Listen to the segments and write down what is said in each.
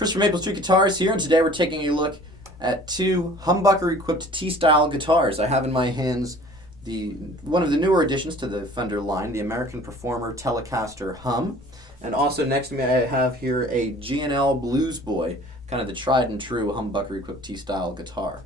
Chris from Maple Street Guitars here, and today we're taking a look at two humbucker-equipped T-style guitars. I have in my hands one of the newer additions to the Fender line, the American Performer Telecaster Hum, and also next to me I have here a G&L Bluesboy, kind of the tried and true humbucker-equipped T-style guitar.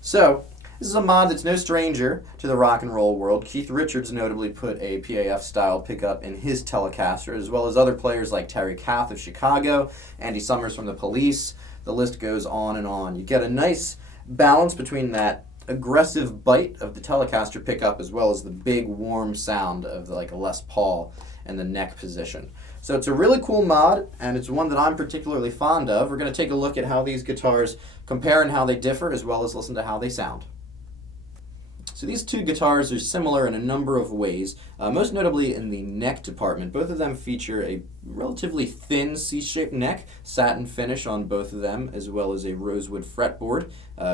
So this is a mod that's no stranger to the rock and roll world. Keith Richards notably put a PAF-style pickup in his Telecaster, as well as other players like Terry Kath of Chicago, Andy Summers from the Police. The list goes on and on. You get a nice balance between that aggressive bite of the Telecaster pickup as well as the big warm sound of like a Les Paul and the neck position. So it's a really cool mod, and it's one that I'm particularly fond of. We're going to take a look at how these guitars compare and how they differ, as well as listen to how they sound. So these two guitars are similar in a number of ways, most notably in the neck department. Both of them feature a relatively thin C-shaped neck, satin finish on both of them, as well as a rosewood fretboard,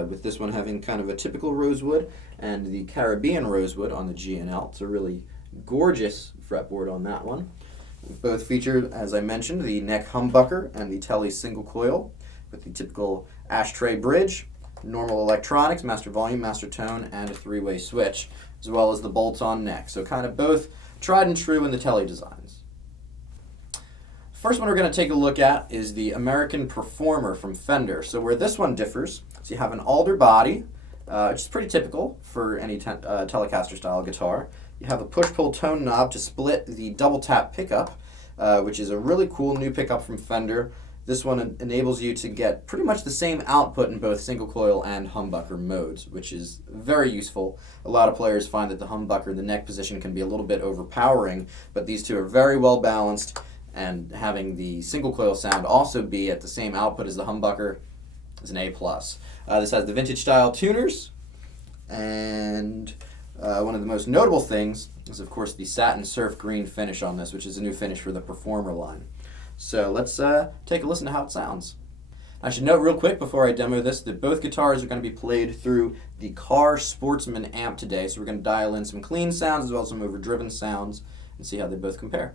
with this one having kind of a typical rosewood and the Caribbean rosewood on the G&L. It's a really gorgeous fretboard on that one. Both feature, as I mentioned, the neck humbucker and the Tele single coil with the typical ashtray bridge, normal electronics, master volume, master tone, and a three-way switch, as well as the bolt-on neck. So kind of both tried and true in the Tele designs. First one we're going to take a look at is the American Performer from Fender. So where this one differs, so you have an alder body, which is pretty typical for any Telecaster style guitar. You have a push-pull tone knob to split the double tap pickup, which is a really cool new pickup from Fender. This one enables you to get pretty much the same output in both single coil and humbucker modes, which is very useful. A lot of players find that the humbucker, the neck position, can be a little bit overpowering, but these two are very well balanced, and having the single coil sound also be at the same output as the humbucker is an A+. This has the vintage style tuners, and one of the most notable things is, of course, the satin surf green finish on this, which is a new finish for the Performer line. So let's take a listen to how it sounds. I should note real quick before I demo this that both guitars are going to be played through the Car Sportsman amp today, so we're going to dial in some clean sounds as well as some overdriven sounds and see how they both compare.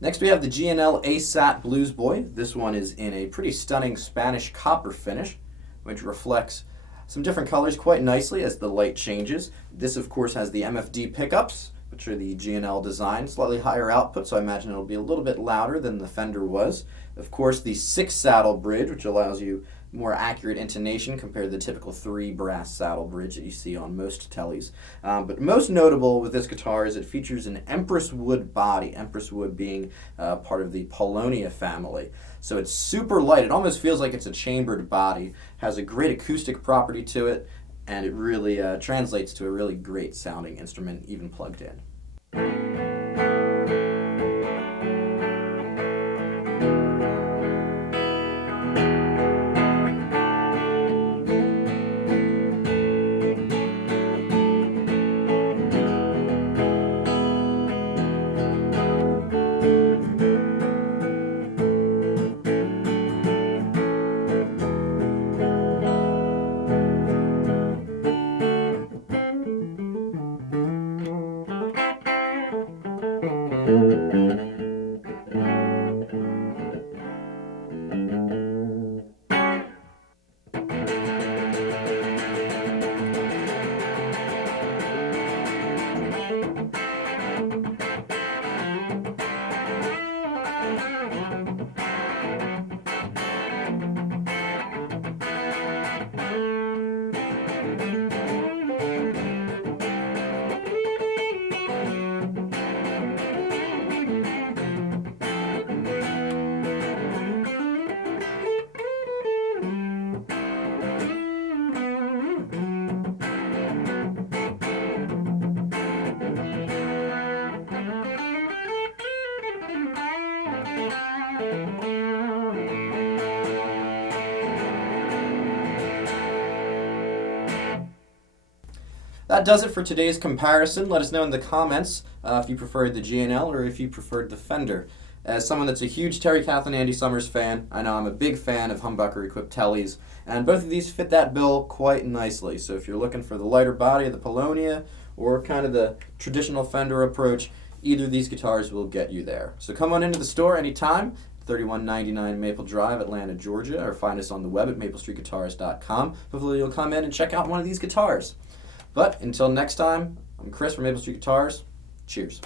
Next we have the G&L ASAT Bluesboy. This one is in a pretty stunning Spanish copper finish, which reflects some different colors quite nicely as the light changes. This of course has the MFD pickups, which are the G&L design, slightly higher output, so I imagine it'll be a little bit louder than the Fender was. Of course the 6 saddle bridge, which allows you more accurate intonation compared to the typical 3 brass saddle bridge that you see on most Teles. But most notable with this guitar is it features an Empress wood body, Empress wood being part of the Polonia family. So it's super light, it almost feels like it's a chambered body, has a great acoustic property to it, and it really translates to a really great sounding instrument even plugged in. That does it for today's comparison. Let us know in the comments if you preferred the G&L or if you preferred the Fender. As someone that's a huge Terry Kath and Andy Summers fan, I know I'm a big fan of humbucker-equipped Tellys, and both of these fit that bill quite nicely. So if you're looking for the lighter body of the Polonia or kind of the traditional Fender approach, either of these guitars will get you there. So come on into the store anytime, 3199 Maple Drive, Atlanta, Georgia, or find us on the web at maplestreetguitars.com. Hopefully you'll come in and check out one of these guitars. But until next time, I'm Chris from Maple Street Guitars. Cheers.